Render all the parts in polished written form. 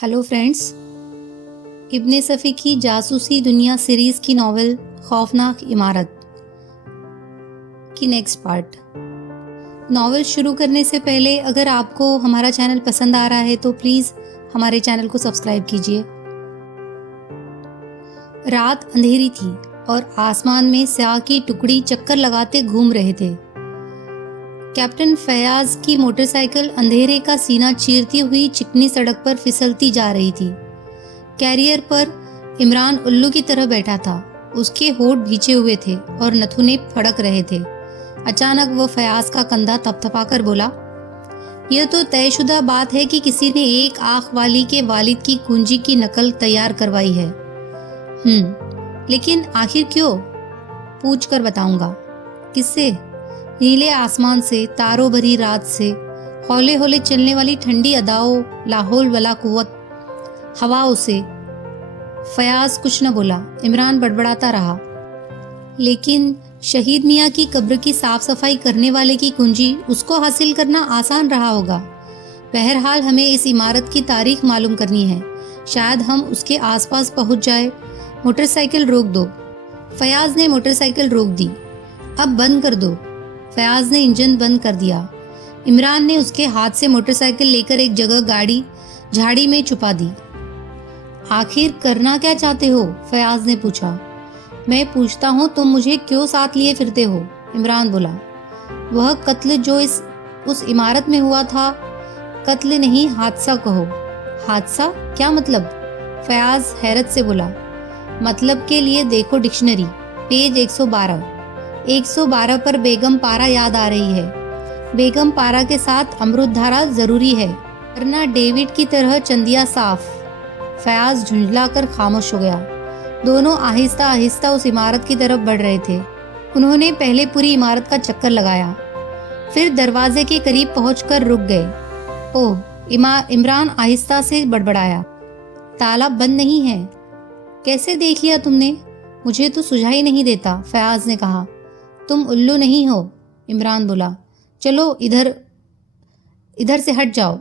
Hello friends, इब्ने सफ़ी की जासूसी दुनिया सीरीज़ की नॉवेल खौफनाक इमारत की नेक्स्ट पार्ट। नॉवेल शुरू करने से पहले अगर आपको हमारा चैनल पसंद आ रहा है तो प्लीज़ हमारे चैनल को सब्सक्राइब कीजिए। रात अंधेरी थी और आसमान में स्याह की टुकड़ी चक्कर लगाते घूम रहे थे। कैप्टन फयाज की मोटरसाइकिल अंधेरे का सीना चीरती हुई चिकनी सड़क पर फिसलती जा रही थी। कैरियर पर इमरान उल्लू की तरह बैठा था। उसके होंठ भींचे हुए थे और नथुने फड़क रहे थे। अचानक वो फयाज का कंधा थपथपाकर बोला, यह तो तयशुदा बात है कि किसी ने एक आंख वाली के वालिद की कुंजी की नकल तैयार करवाई है। लेकिन आखिर क्यों? पूछ कर बताऊंगा। किससे? नीले आसमान से, तारों भरी रात से, हौले हौले चलने वाली ठंडी अदाओं, लाहौल वला कुव्वत हवाओं से। फयाज कुछ न बोला। इमरान बड़बड़ाता रहा, लेकिन शहीद मियाँ की कब्र की साफ सफाई करने वाले की कुंजी उसको हासिल करना आसान रहा होगा। बहरहाल हमें इस इमारत की तारीख मालूम करनी है, शायद हम उसके आसपास पहुंच जाए। मोटरसाइकिल रोक दो। फयाज ने मोटरसाइकिल रोक दी। अब बंद कर दो। फयाज ने इंजन बंद कर दिया। इमरान ने उसके हाथ से मोटरसाइकिल लेकर एक जगह गाड़ी झाड़ी में छुपा दी। आखिर करना क्या चाहते हो? फयाज ने पूछा। मैं पूछता हूँ तुम मुझे क्यों साथ लिए फिरते हो? इमरान बोला। वह कत्ल जो उस इमारत में हुआ था, कत्ल नहीं हादसा कहो। हादसा? क्या मतलब? फयाज हैरत से बोला। मतलब के लिए देखो डिक्शनरी, पेज 112। 112 पर बेगम पारा याद आ रही है। बेगम पारा के साथ अमृत धारा जरूरी है, वरना डेविड की तरह चंदिया साफ। फयाज झुंझलाकर खामोश हो गया। दोनों आहिस्ता आहिस्ता उस इमारत की तरफ बढ़ रहे थे। उन्होंने पहले पूरी इमारत का चक्कर लगाया, फिर दरवाजे के करीब पहुंचकर रुक गए। ओह, इमरान आहिस्ता से बड़बड़ाया। ताला बंद नहीं है। कैसे देख लिया तुमने? मुझे तो सुझाई नहीं देता, फयाज ने कहा। तुम उल्लू नहीं हो, इमरान बोला। चलो इधर से हट जाओ।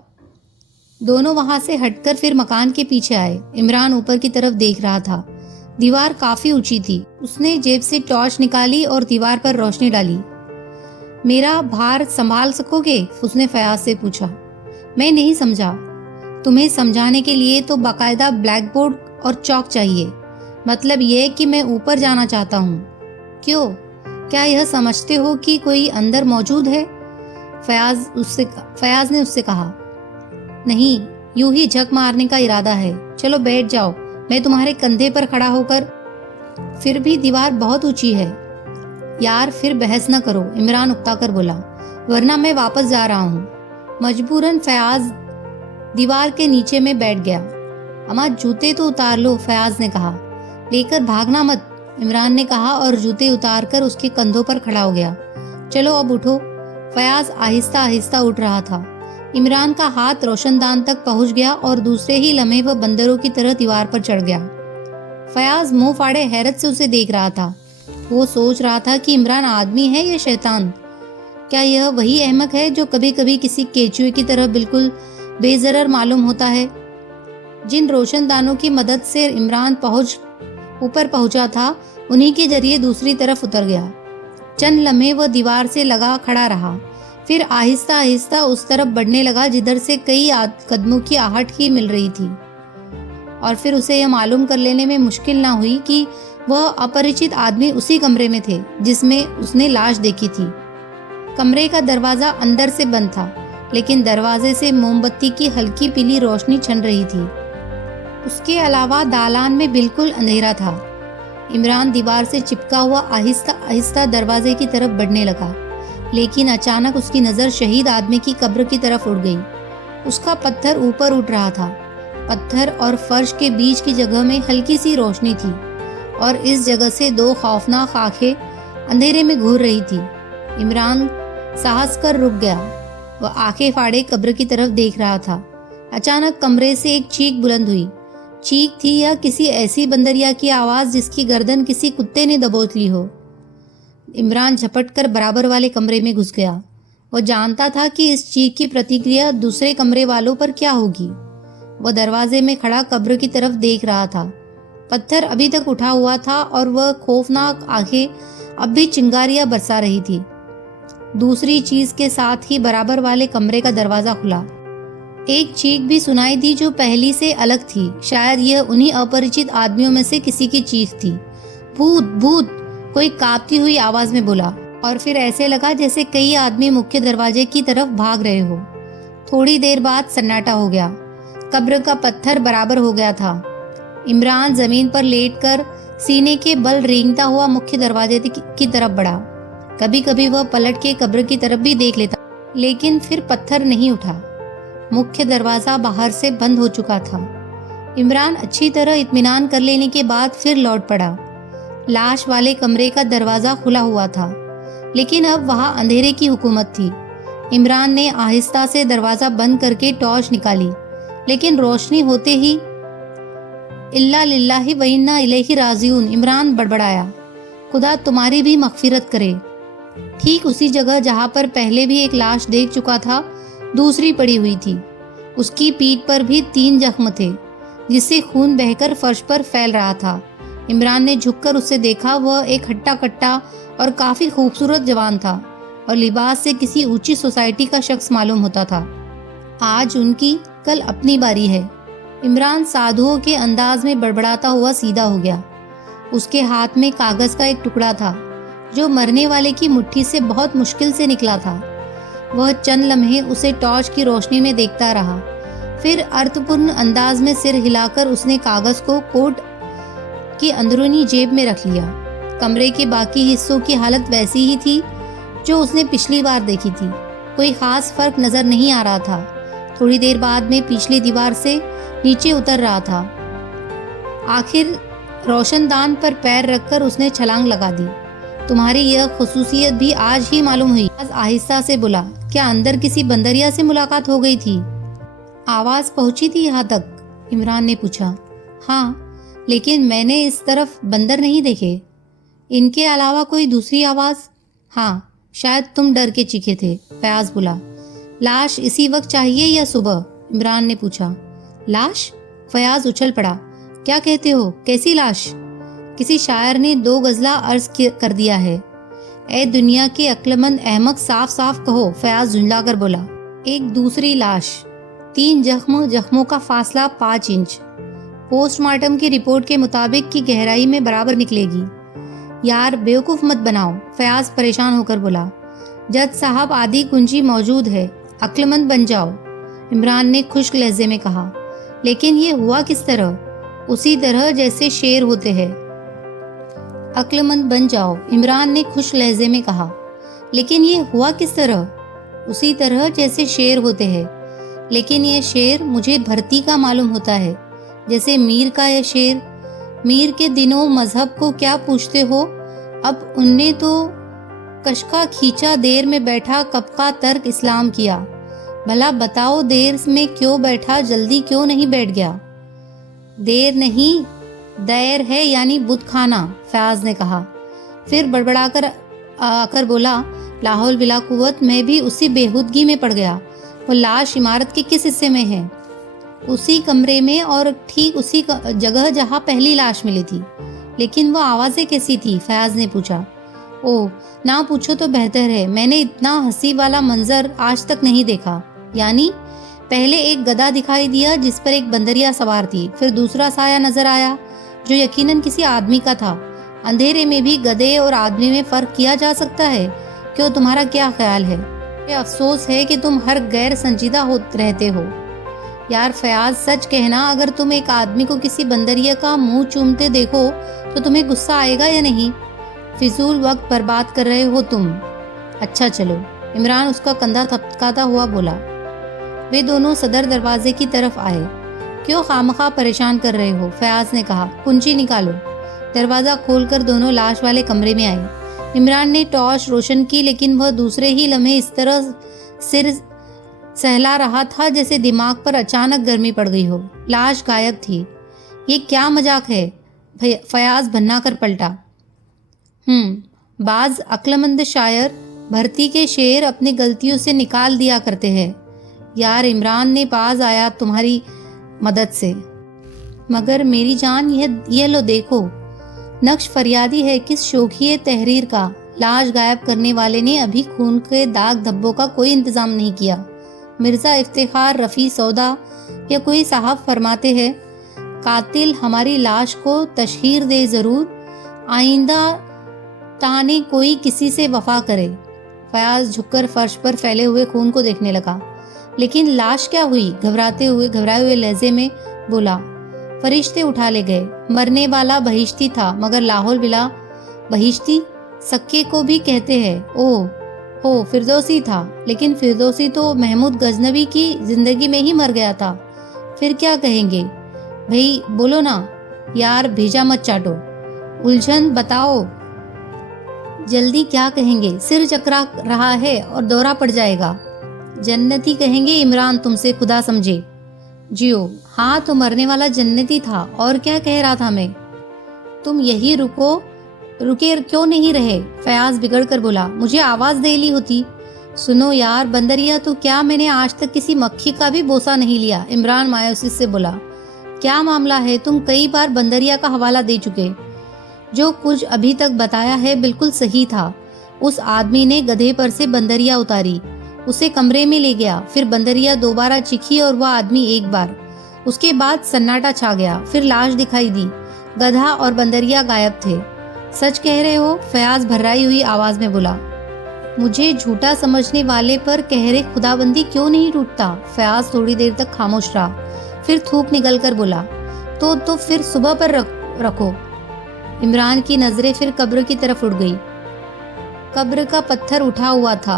दोनों वहां से हटकर फिर मकान के पीछे आए। इमरान ऊपर की तरफ देख रहा था। दीवार काफी ऊंची थी। उसने जेब से टॉर्च निकाली और दीवार पर रोशनी डाली। मेरा भार संभाल सकोगे? उसने फयाज से पूछा। मैं नहीं समझा। तुम्हें समझाने के लिए तो बाकायदा ब्लैक बोर्ड और चौक चाहिए। मतलब यह कि मैं ऊपर जाना चाहता हूँ। क्यों? क्या यह समझते हो कि कोई अंदर मौजूद है? फयाज ने उससे कहा। नहीं, यूं ही झक मारने का इरादा है। चलो बैठ जाओ, मैं तुम्हारे कंधे पर खड़ा होकर। फिर भी दीवार बहुत ऊंची है। यार फिर बहस न करो, इमरान उकताकर बोला, वरना मैं वापस जा रहा हूँ। मजबूरन फयाज दीवार के नीचे में बैठ गया। अम्मा जूते तो उतार लो, फयाज ने कहा। लेकर भागना मत, इमरान ने कहा और जूते उतारकर उसके कंधों पर खड़ा हो गया। चलो अब उठो। फयाज आहिस्ता आहिस्ता उठ रहा था। इमरान का हाथ रोशनदान तक पहुंच गया और दूसरे ही लम्हे वह बंदरों की तरह दीवार पर चढ़ गया। फयाज मुंह फाड़े हैरत से उसे देख रहा था। वो सोच रहा था कि इमरान आदमी है या शैतान। क्या यह वही अहमक है जो कभी कभी किसी केचुए की तरह बिल्कुल बेजरर मालूम होता है? जिन रोशनदानों की मदद से इमरान ऊपर पहुंचा था, उन्हीं के जरिए दूसरी तरफ उतर गया। चंद लम्हे वह दीवार से लगा खड़ा रहा, फिर आहिस्ता आहिस्ता उस तरफ बढ़ने लगा जिधर से कई कदमों की आहट ही मिल रही थी। और फिर उसे यह मालूम कर लेने में मुश्किल ना हुई कि वह अपरिचित आदमी उसी कमरे में थे जिसमें उसने लाश देखी थी। कमरे का दरवाजा अंदर से बंद था, लेकिन दरवाजे से मोमबत्ती की हल्की पीली रोशनी छन रही थी। उसके अलावा दालान में बिल्कुल अंधेरा था। इमरान दीवार से चिपका हुआ आहिस्ता आहिस्ता दरवाजे की तरफ बढ़ने लगा, लेकिन अचानक उसकी नज़र शहीद आदमी की कब्र की तरफ उड़ गई। उसका पत्थर ऊपर उठ रहा था। पत्थर और फर्श के बीच की जगह में हल्की सी रोशनी थी और इस जगह से दो खौफनाक आंखें अंधेरे में घूर रही थी। इमरान साहस कर रुक गया। वह आंखें फाड़े कब्र की तरफ देख रहा था। अचानक कमरे से एक चीख बुलंद हुई। चीख थी या किसी ऐसी बंदरिया की आवाज जिसकी गर्दन किसी कुत्ते ने दबोच ली हो। इमरान झपटकर बराबर वाले कमरे में घुस गया। वह जानता था कि इस चीख की प्रतिक्रिया दूसरे कमरे वालों पर क्या होगी। वह दरवाजे में खड़ा कब्र की तरफ देख रहा था। पत्थर अभी तक उठा हुआ था और वह खौफनाक आंखें अब भी चिंगारियां बरसा रही थी। दूसरी चीज के साथ ही बराबर वाले कमरे का दरवाजा खुला। एक चीख भी सुनाई दी जो पहली से अलग थी। शायद यह उन्हीं अपरिचित आदमियों में से किसी की चीख थी। भूत भूत, कोई कांपती हुई आवाज में बोला, और फिर ऐसे लगा जैसे कई आदमी मुख्य दरवाजे की तरफ भाग रहे हो। थोड़ी देर बाद सन्नाटा हो गया। कब्र का पत्थर बराबर हो गया था। इमरान जमीन पर लेटकर सीने के बल रेंगता हुआ मुख्य दरवाजे की तरफ बढ़ा। कभी कभी वह पलट के कब्र की तरफ भी देख लेता, लेकिन फिर पत्थर नहीं उठा। मुख्य दरवाजा बाहर से बंद हो चुका था। इमरान अच्छी तरह इत्मीनान कर लेने के बाद फिर लौट पड़ा। लाश वाले कमरे का दरवाजा खुला हुआ था, लेकिन अब वहां अंधेरे की हुकूमत थी। इमरान ने आहिस्ता से दरवाजा बंद करके टॉर्च निकाली, लेकिन रोशनी होते ही इल्ला लिल्लाहि व इन्ना इलैहि राजिऊन, इमरान बड़बड़ाया, खुदा तुम्हारी भी मगफिरत करे। ठीक उसी जगह जहां पर पहले भी एक लाश देख चुका था, दूसरी पड़ी हुई थी। उसकी पीठ पर भी 3 जख्म थे, जिससे खून बहकर फर्श पर फैल रहा था। इमरान ने झुककर उसे देखा। वह एक हट्टा कट्टा और काफी खूबसूरत जवान था और लिबास से किसी ऊंची सोसाइटी का शख्स मालूम होता था। आज उनकी, कल अपनी बारी है। इमरान साधुओं के अंदाज में बड़बड़ाता हुआ सीधा हो गया। उसके हाथ में कागज का एक टुकड़ा था जो मरने वाले की मुट्ठी से बहुत मुश्किल से निकला था। वह चंद लम्हे उसे टॉर्च की रोशनी में देखता रहा। फिर अर्थपूर्ण अंदाज में सिर हिलाकर उसने कागज को कोट की अंदरूनी जेब में रख लिया। कमरे के बाकी हिस्सों की हालत वैसी ही थी जो उसने पिछली बार देखी थी। कोई खास फर्क नजर नहीं आ रहा था। थोड़ी देर बाद में पिछली दीवार से नीचे उतर रहा था। आखिर रोशनदान पर पैर रखकर उसने छलांग लगा दी। तुम्हारी यह खुसूसियत भी आज ही मालूम हुई। आहिस्ता से बोला, क्या अंदर किसी बंदरिया से मुलाकात हो गई थी? आवाज पहुंची थी यहाँ तक? इमरान ने पूछा। हाँ, लेकिन मैंने इस तरफ बंदर नहीं देखे। इनके अलावा कोई दूसरी आवाज? हाँ, शायद तुम डर के चीखे थे, फयाज बोला। लाश इसी वक्त चाहिए या सुबह? इमरान ने पूछा। लाश? फयाज उछल पड़ा। क्या कहते हो? कैसी लाश? किसी शायर ने 2 गजला अर्ज कर दिया है। ए दुनिया के अक्लमंद अहमक, साफ साफ कहो, फयाज झुंझला कर बोला। एक दूसरी लाश, 3 जख्मों का फासला 5 इंच। पोस्टमार्टम की रिपोर्ट के मुताबिक की गहराई में बराबर निकलेगी। यार बेवकूफ मत बनाओ, फयाज परेशान होकर बोला। जज साहब, आदि कुंजी मौजूद है, अक्लमंद बन जाओ, इमरान ने खुश्क लहजे में कहा। लेकिन ये हुआ किस तरह? उसी तरह जैसे शेर होते हैं। अक्लमंद बन जाओ, इमरान ने खुश लहजे में कहा। लेकिन ये हुआ किस तरह? उसी तरह जैसे शेर होते हैं। लेकिन ये शेर मुझे भर्ती का मालूम होता है, जैसे मीर का यह शेर। मीर के दिनों मजहब को क्या पूछते हो? अब उनने तो कशका खींचा, देर में बैठा कब का तर्क इस्लाम किया। भला बताओ, देर में क्यों बैठा, जल्दी क्यों नहीं बैठ गया? देर नहीं, दैर है, यानी बुत खाना, फयाज ने कहा। फिर बड़बड़ाकर आकर बोला, लाहौल बिला कुव्वत, मैं भी उसी बेहुदगी में पड़ गया। वो लाश इमारत के किस हिस्से में है? उसी कमरे में, और ठीक उसी जगह जहां पहली लाश मिली थी। लेकिन वो आवाजें कैसी थी? फयाज ने पूछा। ओह, ना पूछो तो बेहतर है। मैंने इतना हंसी वाला मंजर आज तक नहीं देखा। यानी पहले एक गधा दिखाई दिया जिस पर एक बंदरिया सवार थी, फिर दूसरा साया नजर आया जो यकीनन किसी आदमी का था। अंधेरे में भी गधे और आदमी में फर्क किया जा सकता है। क्यों, तुम्हारा क्या ख्याल है? ये अफसोस है कि तुम हर गैर संजीदा हो रहते हो। यार फयाज, सच कहना, अगर तुम एक आदमी को किसी बंदरिया का मुंह चूमते देखो तो तुम्हें गुस्सा आएगा या नहीं? फिजूल वक्त बर्बाद कर रहे हो तुम। अच्छा चलो, इमरान उसका कंधा थपथकाता हुआ बोला। वे दोनों सदर दरवाजे की तरफ आए। क्यों खामखा परेशान कर रहे हो? फयाज ने कहा। कुंजी निकालो। दरवाजा खोलकर दोनों लाश वाले कमरे में आए। इमरान ने टॉर्च रोशन की, लेकिन वह दूसरे ही लम्हे इस तरह सिर सहला रहा था जैसे दिमाग पर अचानक गर्मी पड़ गई हो। लाश गायब थी। ये क्या मजाक है? फयाज भन्ना कर पलटा। बाज अक्लमंद शायर भर्ती के शेर अपनी गलतियों से निकाल दिया करते हैं। यार इमरान ने, पास आया तुम्हारी मदद से। मगर मेरी जान, यह लो देखो, नक्श फरियादी है किस शौकिये तहरीर का। लाश गायब करने वाले ने अभी खून के दाग धब्बों का कोई इंतजाम नहीं किया। मिर्जा इफ्तिखार रफ़ी सौदा या कोई साहब फरमाते हैं, कातिल हमारी लाश को तशहीर दे ज़रूर, आइंदा ताने कोई किसी से वफा करे। फयाज झुककर फर्श पर फैले हुए खून को देखने लगा। लेकिन लाश क्या हुई? घबराए हुए लहजे में बोला। फरिश्ते उठा ले गए। मरने वाला बहिश्ती था, मगर लाहौल बिला बहिश्ती सक्के को भी कहते हैं। ओह हो, फिरदौसी था, लेकिन फिरदौसी तो महमूद गजनबी की जिंदगी में ही मर गया था। फिर क्या कहेंगे? भाई बोलो ना यार, भेजा मत चाटो, उलझन बताओ जल्दी, क्या कहेंगे? सिर चकरा रहा है और दौरा पड़ जाएगा। जन्नती कहेंगे इमरान, तुमसे खुदा समझे। जियो। हाँ तो मरने वाला जन्नती था, और क्या कह रहा था मैं? तुम यही रुके क्यों नहीं रहे? फयाज बिगड़ कर बोला। मुझे आवाज दे ली होती। सुनो यार बंदरिया, तो क्या मैंने आज तक किसी मक्खी का भी बोसा नहीं लिया? इमरान मायूसी से बोला। क्या मामला है? तुम कई बार बंदरिया का हवाला दे चुके। जो कुछ अभी तक बताया है बिल्कुल सही था। उस आदमी ने गधे पर से बंदरिया उतारी, उसे कमरे में ले गया, फिर बंदरिया दोबारा चीखी और वह आदमी एक बार। उसके बाद सन्नाटा छा गया, फिर लाश दिखाई दी। गधा और बंदरिया गायब थे। सच कह रहे हो? फयाज भर्राई हुई आवाज में बोला। मुझे झूठा समझने वाले पर कहरे खुदाबंदी क्यों नहीं टूटता? फयाज थोड़ी देर तक खामोश रहा, फिर थूक निकल कर बोला। तो फिर सुबह पर रखो। इमरान की नजरें फिर कब्र की तरफ उड़ गई। कब्र का पत्थर उठा हुआ था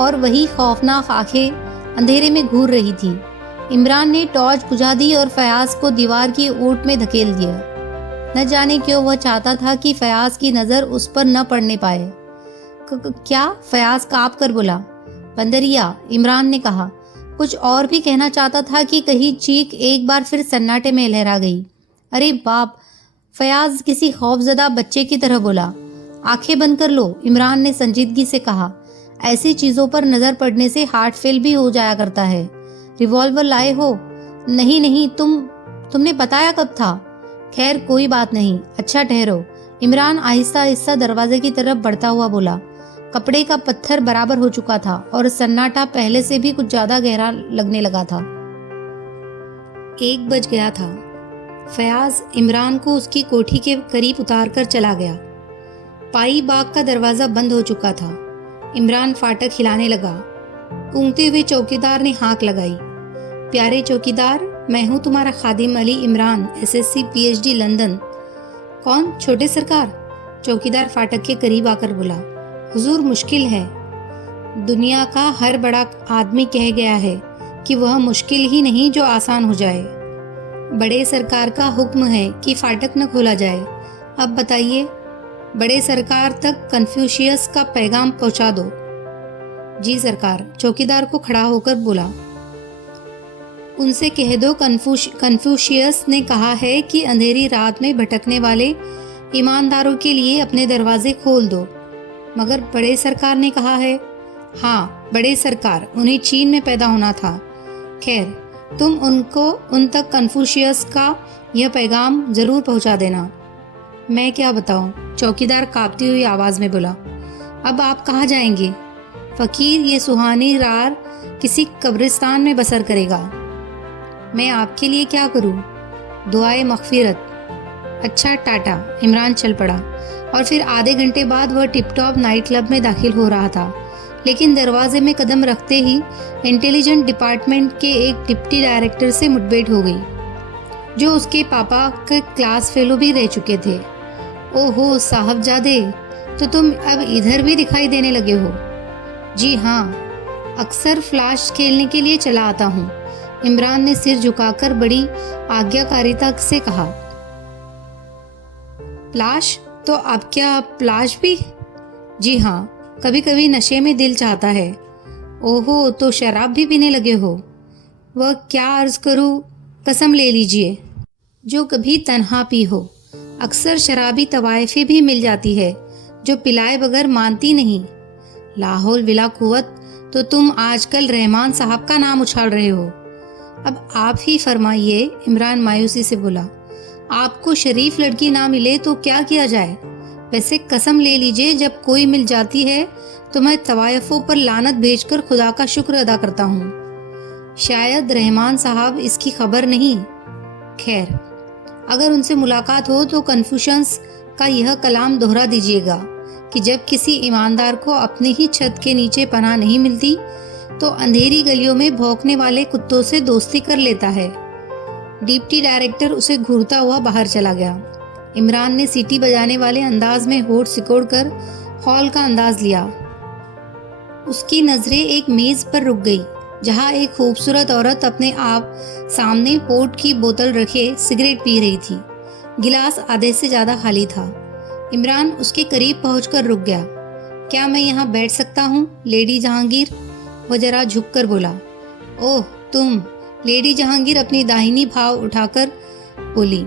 और वही खौफनाक आंखें अंधेरे में घूर रही थी। इमरान ने टॉर्च बुझा दी और फयाज को दीवार की ओट में धकेल दिया। न जाने क्यों वह चाहता था कि फयाज की नजर उस पर न पड़ने पाए। क्या? फयाज कांप कर बोला। बंदरिया, इमरान ने कहा। कुछ और भी कहना चाहता था कि कहीं चीख एक बार फिर सन्नाटे में लहरा गई। अरे बाप! फयाज किसी खौफजदा बच्चे की तरह बोला। आंखें बंद कर लो, इमरान ने संजीदगी से कहा। ऐसी चीजों पर नजर पड़ने से हार्ट फेल भी हो जाया करता है। रिवॉल्वर लाए हो? नहीं, तुमने बताया कब था? खैर कोई बात नहीं, अच्छा ठहरो। इमरान आहिस्ता आहिस्ता दरवाजे की तरफ बढ़ता हुआ बोला। कपड़े का पत्थर बराबर हो चुका था और सन्नाटा पहले से भी कुछ ज्यादा गहरा लगने लगा था। 1 बज गया था। फयाज इमरान को उसकी कोठी के करीब उतार कर चला गया। पाई बाग का दरवाजा बंद हो चुका था। इमरान फाटक हिलाने लगा। ऊँगते हुए चौकीदार ने हाँक लगाई। प्यारे चौकीदार, मैं हूँ तुम्हारा खादिम Ali Imran, SSC PhD London. कौन? छोटे सरकार? चौकीदार फाटक के करीब आकर बोला। हुजूर मुश्किल है। दुनिया का हर बड़ा आदमी कह गया है कि वह मुश्किल ही नहीं जो आसान हो जाए। बड़े सरकार का हुक्म है कि फाटक न खोला जाए। अब बताइए, बड़े सरकार तक कन्फ्यूशियस का पैगाम पहुंचा दो। जी सरकार, चौकीदार को खड़ा होकर बोला। उनसे कह दो कन्फ्यूशियस ने कहा है कि अंधेरी रात में भटकने वाले ईमानदारों के लिए अपने दरवाजे खोल दो। मगर बड़े सरकार ने कहा है। हाँ, बड़े सरकार, उन्हें चीन में पैदा होना था। खैर, तुम उन तक कन्फ्यूशियस का यह पैगाम जरूर पहुंचा देना। मैं क्या बताऊं? चौकीदार कांपती हुई आवाज में बोला। अब आप कहाँ जाएंगे? फकीर ये सुहानी रात किसी कब्रिस्तान में बसर करेगा। मैं आपके लिए क्या करूं? दुआए मगफिरत। अच्छा टाटा। इमरान चल पड़ा और फिर आधे घंटे बाद वह टिप टॉप नाइट क्लब में दाखिल हो रहा था। लेकिन दरवाजे में कदम रखते ही इंटेलिजेंट डिपार्टमेंट के एक डिप्टी डायरेक्टर से मुठभेड़ हो गई, जो उसके पापा के क्लास फेलो भी रह चुके थे। ओहो साहबजादे, तो तुम अब इधर भी दिखाई देने लगे हो? जी हाँ, अक्सर फ्लैश खेलने के लिए चला आता हूँ। इमरान ने सिर झुकाकर बड़ी आज्ञाकारिता से कहा। प्लाश? तो आप क्या प्लाश भी? जी हाँ, कभी कभी नशे में दिल चाहता है। ओहो, तो शराब भी पीने लगे हो? वह क्या अर्ज करूँ, कसम ले लीजिए जो कभी तन्हा पी हो। अक्सर शराबी तवायफे भी मिल जाती है जो पिलाए बगैर मानती नहीं। लाहौल विला कुव्वत, तो तुम आजकल रहमान साहब का नाम उछाल रहे हो। अब आप ही फरमाइए, इमरान मायूसी से बोला। आपको शरीफ लड़की ना मिले तो क्या किया जाए? वैसे कसम ले लीजिए, जब कोई मिल जाती है तो मैं तवायफों पर लानत भेजकर खुदा का शुक्र अदा करता हूँ। शायद रहमान साहब इसकी खबर नहीं। खैर, अगर उनसे मुलाकात हो तो कन्फ्यूशंस का यह कलाम दोहरा दीजिएगा कि जब किसी ईमानदार को अपनी ही छत के नीचे पनाह नहीं मिलती तो अंधेरी गलियों में भौंकने वाले कुत्तों से दोस्ती कर लेता है। डिप्टी डायरेक्टर उसे घूरता हुआ बाहर चला गया। इमरान ने सीटी बजाने वाले अंदाज में होठ सिकोड़कर हॉल का अंदाज लिया। उसकी नजरें एक मेज पर रुक गई जहां एक खूबसूरत औरत अपने आप सामने पोर्ट की बोतल रखे सिगरेट पी रही थी। गिलास आधे से ज्यादा खाली था। इमरान उसके करीब पहुंचकर रुक गया। क्या मैं यहाँ बैठ सकता हूँ लेडी जहांगीर? वह जरा झुककर बोला। ओह तुम? लेडी जहांगीर अपनी दाहिनी भाव उठाकर बोली।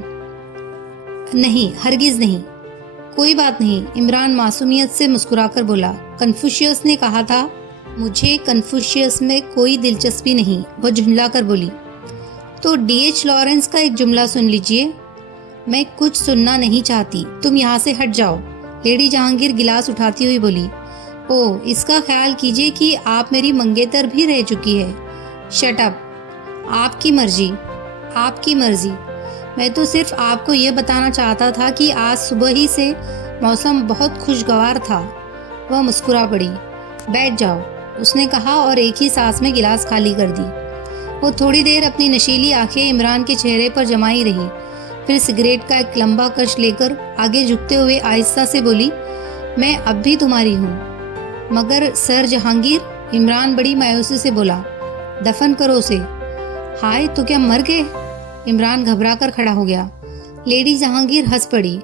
नहीं, हरगिज नहीं। कोई बात नहीं, इमरान मासूमियत से मुस्कुराकर बोला। कन्फ्यूशियस ने कहा था। मुझे कन्फ्यूशियस में कोई दिलचस्पी नहीं, वह झुंझलाकर बोली। तो डीएच लॉरेंस का एक जुमला सुन लीजिए। मैं कुछ सुनना नहीं चाहती, तुम यहाँ से हट जाओ, लेडी जहांगीर गिलास उठाती हुई बोली। ओह, इसका ख्याल कीजिए कि आप मेरी मंगेतर भी रह चुकी है। Shut up. आपकी मर्जी, आपकी मर्जी। मैं तो सिर्फ आपको यह बताना चाहता था कि आज सुबह ही से मौसम बहुत खुशगवार था। वह मुस्कुरा पड़ी। बैठ जाओ, उसने कहा और एक ही सांस में गिलास खाली कर दी। वो थोड़ी देर अपनी नशीली आंखें इमरान के चेहरे पर जमाई रही, फिर सिगरेट का एक लंबा कश लेकर आगे झुकते हुए आहिस्ता से बोली। मैं अब भी तुम्हारी हूँ। मगर सर जहांगीर, इमरान बड़ी मायूसी से बोला। दफन करो उसे। हाय, तो क्या मर गए? इमरान घबराकर खड़ा हो गया। लेडी जहांगीर हंस पड़ी।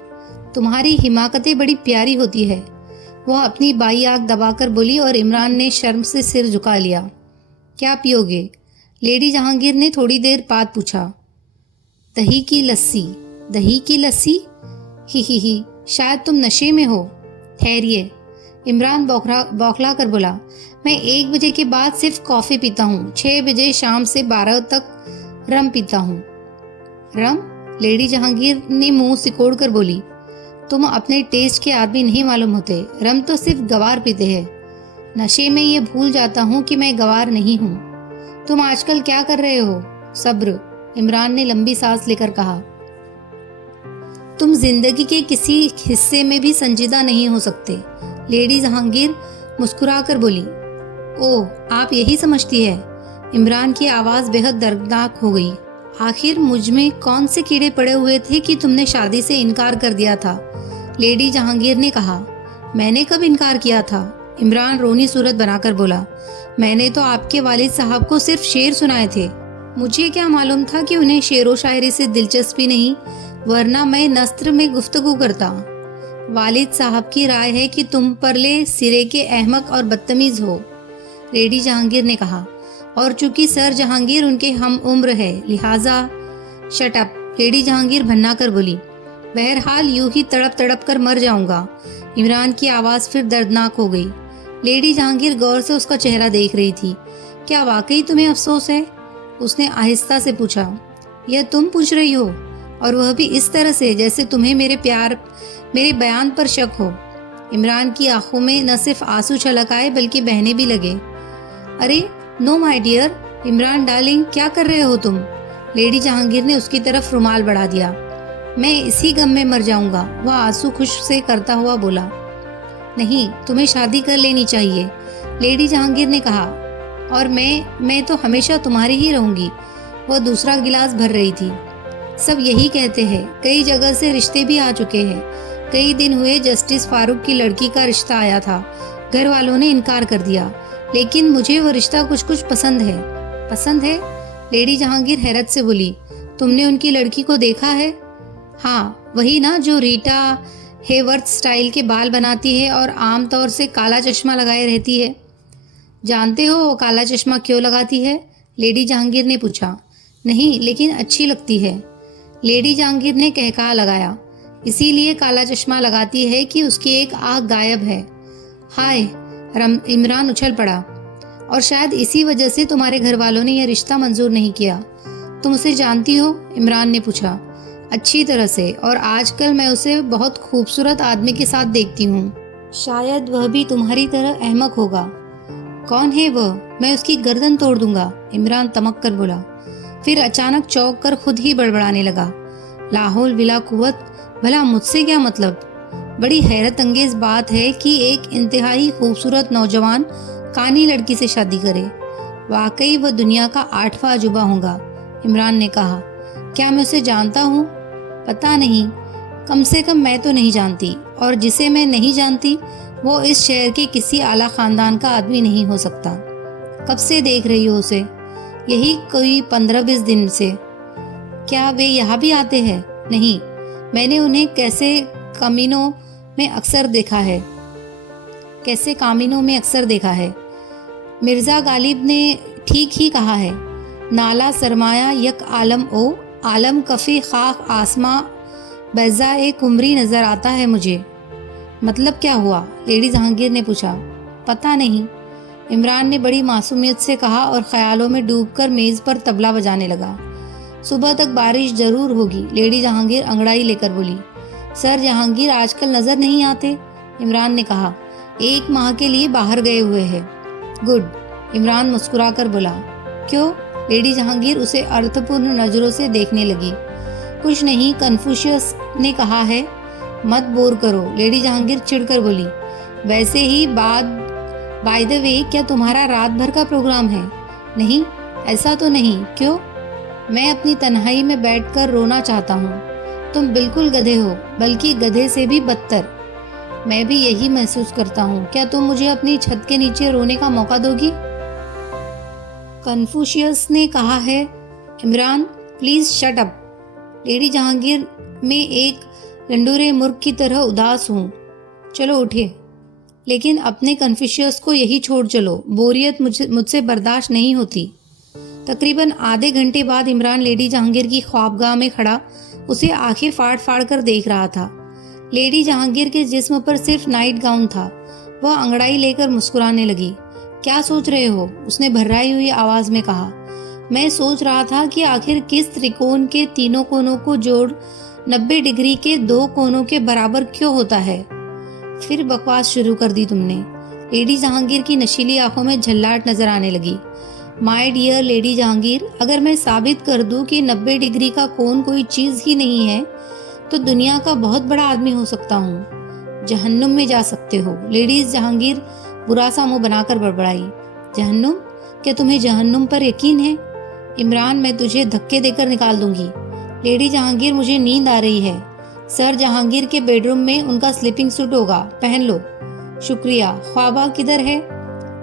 तुम्हारी हिमाकतें बड़ी प्यारी होती है, वह अपनी बाई आंख दबाकर बोली और इमरान ने शर्म से सिर झुका लिया। क्या पियोगे? लेडी जहांगीर ने थोड़ी देर बाद पूछा। दही की लस्सी। दही की लस्सी? ही, शायद तुम नशे में हो। ठहरिए, इमरान बौखला कर बोला। मैं 1 बजे के बाद सिर्फ कॉफी पीता हूँ, 6 बजे शाम से 12 तक रम पीता हूँ। रम? लेडी जहांगीर ने मुंह सिकोड़ कर बोली। तुम अपने टेस्ट के आदमी नहीं मालूम होते, रम तो सिर्फ गवार पीते हैं। नशे में ये भूल जाता हूँ कि मैं गवार नहीं हूँ। तुम आजकल क्या कर रहे हो? सब्र, इमरान ने लंबी सांस लेकर कहा। तुम जिंदगी के किसी हिस्से में भी संजीदा नहीं हो सकते। लेडी जहांगीर मुस्कुराकर बोली। ओह, आप यही समझती है? इमरान की आवाज बेहद दर्दनाक हो गई। आखिर मुझ में कौन से कीड़े पड़े हुए थे कि तुमने शादी से इनकार कर दिया था? लेडी जहांगीर ने कहा। मैंने कब इनकार किया था? इमरान रोनी सूरत बनाकर बोला। मैंने तो आपके वालिद साहब को सिर्फ शेर सुनाए थे। मुझे क्या मालूम था कि उन्हें शेरो शायरी से दिलचस्पी नहीं, वरना मैं नस्र में गुफ्तगू करता। वालिद साहब की राय है कि तुम परले सिरे के अहमक और बदतमीज हो, लेडी जहांगीर ने कहा। और चूंकि सर जहांगीर उनके हम उम्र है, लिहाजा। शट अप, लेडी जहांगीर भन्ना कर बोली। बहरहाल यूं ही तड़प तड़प कर मर जाऊंगा। इमरान की आवाज फिर दर्दनाक हो गई। लेडी जहांगीर गौर से उसका चेहरा देख रही थी। क्या वाकई तुम्हें अफसोस है? उसने आहिस्ता से पूछा। यह तुम पूछ रही हो, और वह भी इस तरह से जैसे तुम्हें मेरे बयान पर शक हो। इमरान की आंखों में न सिर्फ आंसू छलक आए बल्कि बहने भी लगे। अरे no my dear, Imran darling, क्या कर रहे हो तुम? लेडी जहांगीर ने उसकी तरफ रुमाल बढ़ा दिया। मैं इसी गम में मर जाऊंगा, वह आंसू खुश से करता हुआ बोला। नहीं, तुम्हें शादी कर लेनी चाहिए, लेडी जहांगीर ने कहा। और मैं तो हमेशा तुम्हारी ही रहूंगी। वह दूसरा गिलास भर रही थी। सब यही कहते हैं, कई जगह से रिश्ते भी आ चुके हैं। कई दिन हुए जस्टिस फारूक की लड़की का रिश्ता आया था, घर वालों ने इनकार कर दिया, लेकिन मुझे वो रिश्ता कुछ कुछ पसंद है। पसंद है? लेडी जहांगीर हैरत से बोली। तुमने उनकी लड़की को देखा है? हाँ, वही ना जो रीटा हेवर्थ स्टाइल के बाल बनाती है और आमतौर से काला चश्मा लगाए रहती है। जानते हो वो काला चश्मा क्यों लगाती है? लेडी जहांगीर ने पूछा। नहीं, लेकिन अच्छी लगती है, लेडी जहांगीर ने कहकहा लगाया। इसीलिए काला चश्मा लगाती है कि उसकी एक आंख गायब है। हाय, इमरान उछल पड़ा। और शायद इसी वजह से तुम्हारे घर वालों ने यह रिश्ता मंजूर नहीं किया। तुम उसे जानती हो? इमरान ने पूछा। अच्छी तरह से, और आजकल मैं उसे बहुत खूबसूरत आदमी के साथ देखती हूँ। शायद वह भी तुम्हारी तरह अहमक होगा। कौन है वह? मैं उसकी गर्दन तोड़ दूंगा, इमरान तमक कर बोला। फिर अचानक चौंक कर खुद ही बड़बड़ाने लगा। लाहौल विला कुव्वत, भला मुझसे क्या मतलब? बड़ी हैरत अंगेज बात है कि एक इंतहाई खूबसूरत नौजवान कानी लड़की से शादी करे। वाकई वह दुनिया का 8वां अजूबा होगा, इमरान ने कहा। क्या मैं उसे जानता हूँ? पता नहीं, कम से कम मैं तो नहीं जानती, और जिसे मैं नहीं जानती वो इस शहर के किसी आला खानदान का आदमी नहीं हो सकता। कब से देख रही हो उसे? यही कोई 15-20 दिन से। क्या वे यहाँ भी आते हैं? नहीं, मैंने उन्हें कामिनों में अक्सर देखा है। मिर्जा गालिब ने ठीक ही कहा है। नाला सरमाया यक आलम ओ, आलम कफी खाक आसमां बैजा ए कुमरी नजर आता है मुझे। मतलब क्या हुआ? लेडी जहांगीर ने पूछा। पता नहीं, इमरान ने बड़ी मासूमियत से कहा और ख्यालों में डूबकर मेज पर तबला बजाने लगा। सुबह तक बारिश जरूर होगी, लेडी जहांगीर अंगड़ाई लेकर बोली। सर जहांगीर आजकल नजर नहीं आते, इमरान ने कहा। 1 माह के लिए बाहर गए हुए हैं। गुड, इमरान मुस्कुराकर बोला। क्यों? लेडी जहांगीर उसे अर्थपूर्ण नजरों से देखने लगी। कुछ नहीं, कन्फ्यूशियस ने कहा है। मत बोर करो, लेडी जहांगीर चिढ़कर बोली। वैसे ही बाय द वे, क्या तुम्हारा रात भर का प्रोग्राम है? नहीं, ऐसा तो नहीं। क्यों? मैं अपनी तन्हाई में बैठकर रोना चाहता हूँ। तुम बिल्कुल गधे हो, बल्कि गधे से भी बदतर। मैं भी यही महसूस करता हूँ। क्या तुम मुझे अपनी छत के नीचे रोने का मौका दोगी? कन्फ्यूशियस ने कहा है। Imran, please shut up. Lady Jahangir, मैं एक लंडूरे मुर्ग की तरह उदास हूँ। चलो उठे। लेकिन अपने कन्फ्यूशियस को यही छोड़ चलो, बोरियत मुझसे बर्दाश्त नहीं होती। तकरीबन आधे घंटे बाद इमरान लेडी जहांगीर की ख्वाबगाह में खड़ा उसे आंखें फाड़ फाड़ कर देख रहा था। लेडी जहांगीर के जिस्म पर सिर्फ नाइट गाउन था। वह अंगड़ाई लेकर मुस्कुराने लगी। क्या सोच रहे हो? उसने भर्राई हुई आवाज में कहा। मैं सोच रहा था कि आखिर किस त्रिकोण के तीनों कोनों को जोड़ 90 डिग्री के 2 कोनों के बराबर क्यों होता है? फिर बकवास शुरू कर दी तुमने। लेडी जहांगीर की नशीली आंखों में झल्लाहट नजर आने लगी। माय डियर लेडी जहांगीर, अगर मैं साबित कर दूं कि 90 डिग्री का कोण कोई चीज ही नहीं है, तो दुनिया का बहुत बड़ा आदमी हो सकता हूँ। जहन्नुम में जा सकते हो। लेडी जहांगीर बुरा सा मुंह बनाकर बड़बड़ाई। जहन्नुम? क्या तुम्हें जहन्नुम पर यकीन है? इमरान, मैं तुझे धक्के देकर निकाल दूंगी। लेडी जहांगीर, मुझे नींद आ रही है। सर जहांगीर के बेडरूम में उनका स्लीपिंग सूट होगा, पहन लो। शुक्रिया। ख्वाबा किधर है?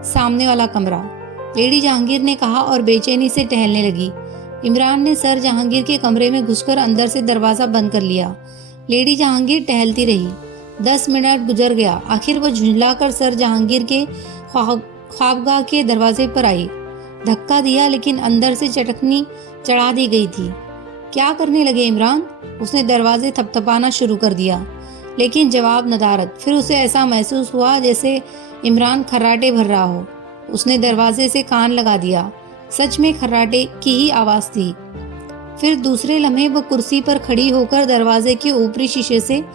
सामने वाला कमरा, लेडी जहांगीर ने कहा और बेचैनी से टहलने लगी। इमरान ने सर जहांगीर के कमरे में घुसकर अंदर से दरवाजा बंद कर लिया। लेडी जहांगीर टहलती रही। 10 मिनट गुजर गया। आखिर वो झुंझलाकर सर जहांगीर के ख्वाबगाह के दरवाजे पर आई। धक्का दिया, लेकिन अंदर से चटकनी चढ़ा दी गई थी। क्या करने लगे इमरान? उसने दरवाजे थपथपाना शुरू कर दिया, लेकिन जवाब नदारद। फिर उसे ऐसा महसूस हुआ जैसे इमरान खर्राटे भर रहा हो। उसने दरवाजे से कान लगा दिया। सच में खर्राटे की ही आवाज थी। फिर दूसरे लम्हे वो कुर्सी पर खड़ी होकर दरवाजे के ऊपरी शीशे से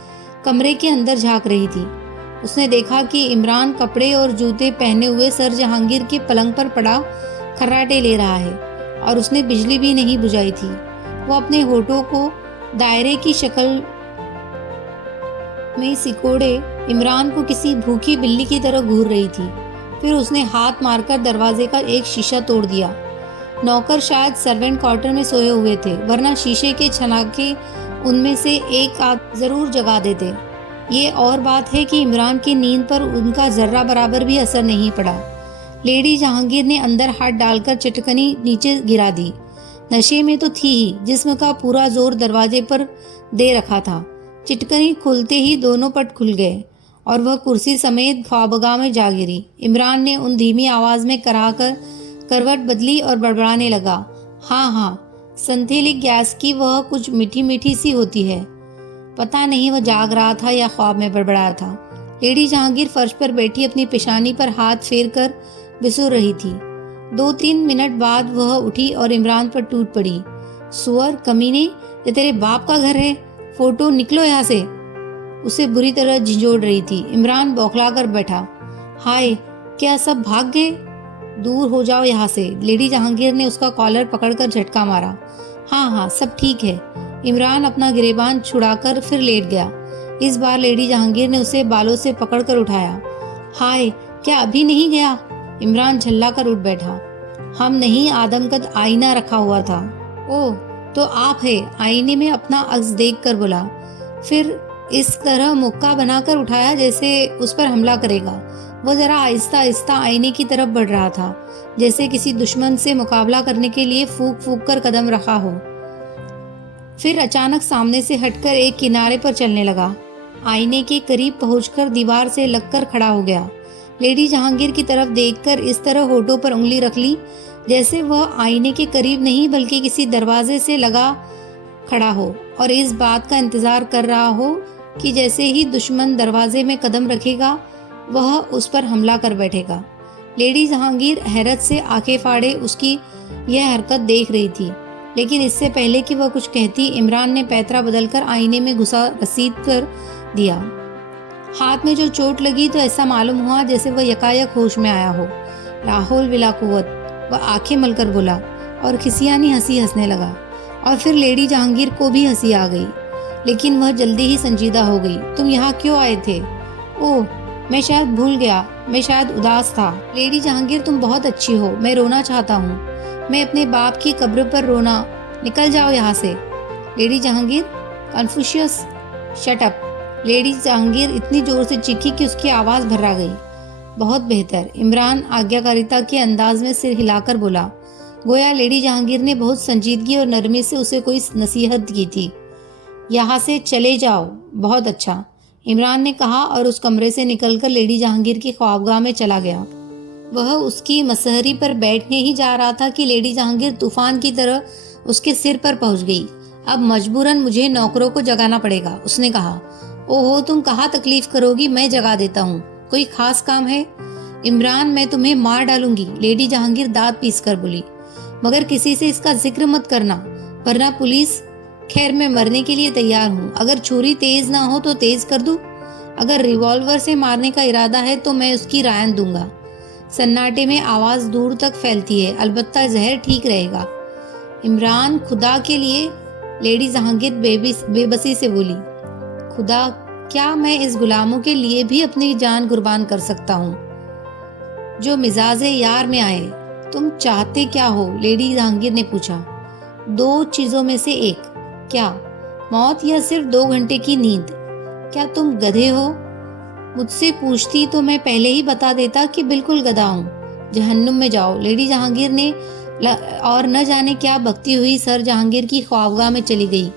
कमरे के अंदर झांक रही थी। उसने देखा कि इमरान कपड़े और जूते पहने हुए सर जहांगीर के पलंग पर पड़ा खर्राटे ले रहा है, और उसने बिजली भी नहीं बुझाई थी। वो अपने होठों को दायरे की शक्ल में सिकोड़े इमरान को किसी भूखी बिल्ली की तरह घूर रही थी। फिर उसने हाथ मारकर दरवाजे का एक शीशा तोड़ दिया। नौकर शायद सर्वेंट क्वार्टर में सोए हुए थे, वरना शीशे के छनाके उनमें से एक आध जरूर जगा देते। ये और बात है कि इमरान की नींद पर उनका जर्रा बराबर भी असर नहीं पड़ा। लेडी जहांगीर ने अंदर हाथ डालकर चटकनी नीचे गिरा दी। नशे में तो थी ही, जिस्म का पूरा जोर दरवाजे पर दे रखा था। चिटकनी खुलते ही दोनों पट खुल गए और वह कुर्सी समेत ख्वाबगाह में जा गिरी। इमरान ने उन धीमी आवाज में कराकर करवट बदली और बड़बड़ाने लगा। हाँ, संथेलिक गैस की वह कुछ मीठी मीठी सी होती है। पता नहीं वह जाग रहा था या ख्वाब में बड़बड़ाया था। लेडी जहांगीर फर्श पर बैठी अपनी पेशानी पर हाथ फेर कर बिसुर रही थी। 2-3 मिनट बाद वह उठी और इमरान पर टूट पड़ी। सुअर कमीने, ये तेरे बाप का घर है, फोटो निकलो यहाँ से। उसे बुरी तरह झिंझोड़ रही थी। इमरान बौखला कर बैठा। हाय, क्या सब भाग गए? दूर हो जाओ यहाँ से। लेडी जहांगीर ने उसका कॉलर पकड़कर झटका मारा। हाँ हाँ, सब ठीक है। इमरान अपना गिरेबान छुड़ाकर फिर लेट गया। इस बार लेडी जहांगीर ने उसे बालों से पकड़कर उठाया। हाय, क्या अभी नहीं गया? इमरान झल्ला कर उठ बैठा। हम नहीं, आदमकद आईना रखा हुआ था। ओह, तो आप है? आईने में अपना अक्स देख कर बोला। फिर इस तरह मुक्का बनाकर उठाया जैसे उस पर हमला करेगा। वो जरा आहिस्ता आहिस्ता आईने की तरफ बढ़ रहा था, जैसे किसी दुश्मन से मुकाबला करने के लिए फूंक फूंक कर कदम रखा हो। फिर अचानक सामने से हटकर एक किनारे पर चलने लगा। आईने के करीब पहुंचकर दीवार से लगकर खड़ा हो गया। लेडी जहांगीर की तरफ देखकर इस तरह होठों पर उंगली रख ली जैसे वह आईने के करीब नहीं बल्कि किसी दरवाजे से लगा खड़ा हो और इस बात का इंतजार कर रहा हो कि जैसे ही दुश्मन दरवाजे में कदम रखेगा वह उस पर हमला कर बैठेगा। लेडी जहांगीर हैरत से आंखें फाड़े उसकी यह हरकत देख रही थी, लेकिन इससे पहले कि वह कुछ कहती, इमरान ने पैतरा बदलकर आईने में घुसा रसीद कर दिया। हाथ में जो चोट लगी तो ऐसा मालूम हुआ जैसे वह यकायक होश में आया हो। लाहौल विला कुव्वत, वह आंखें मलकर बोला और खिसियानी हंसी हंसने लगा। और फिर लेडी जहांगीर को भी हंसी आ गई, लेकिन वह जल्दी ही संजीदा हो गई। तुम यहाँ क्यों आए थे? ओह, मैं शायद भूल गया, मैं शायद उदास था। लेडी जहांगीर, तुम बहुत अच्छी हो, मैं रोना चाहता हूँ। मैं अपने बाप की कब्र पर रोना। निकल जाओ यहाँ से। Lady Jahangir, Confucius, shut up. Lady Jahangir इतनी जोर से चीखी कि उसकी आवाज भर्रा गई। बहुत बेहतर, इमरान आज्ञाकारिता के अंदाज में सिर हिलाकर बोला, गोया लेडी जहांगीर ने बहुत संजीदगी और नरमी से उसे कोई नसीहत की थी। यहाँ से चले जाओ। बहुत अच्छा, इमरान ने कहा और उस कमरे से निकलकर लेडी जहांगीर की ख्वाबगाह में चला गया। वह उसकी मसहरी पर बैठने ही जा रहा था कि लेडी जहांगीर तूफान की तरह उसके सिर पर पहुंच गई। अब मजबूरन मुझे नौकरों को जगाना पड़ेगा, उसने कहा। ओहो, तुम कहाँ तकलीफ करोगी, मैं जगा देता हूँ। कोई खास काम है? इमरान, मैं तुम्हें मार डालूंगी, लेडी जहांगीर दांत पीस कर बोली। मगर किसी से इसका जिक्र मत करना, वरना पुलिस। खैर, मैं मरने के लिए तैयार हूँ। अगर छुरी तेज ना हो तो तेज कर दूं? अगर रिवॉल्वर से मारने का इरादा है तो मैं उसकी रायन दूंगा। सन्नाटे में आवाज दूर तक फैलती है, अलबत्ता जहर ठीक रहेगा। इमरान, खुदा के लिए, लेडी जहांगीर बेबसी से बोली। खुदा, क्या मैं इस गुलामों के लिए भी अपनी जान कुर्बान कर सकता हूँ जो मिजाजे यार में आए? तुम चाहते क्या हो? लेडी जहांगीर ने पूछा। दो चीजों में से एक। क्या? मौत या सिर्फ 2 घंटे की नींद? क्या तुम गधे हो? मुझसे पूछती तो मैं पहले ही बता देता कि बिल्कुल गधा हूँ। जहन्नुम में जाओ। लेडी जहांगीर ने और न जाने क्या बकती हुई सर जहांगीर की ख्वाबगाह में चली गई।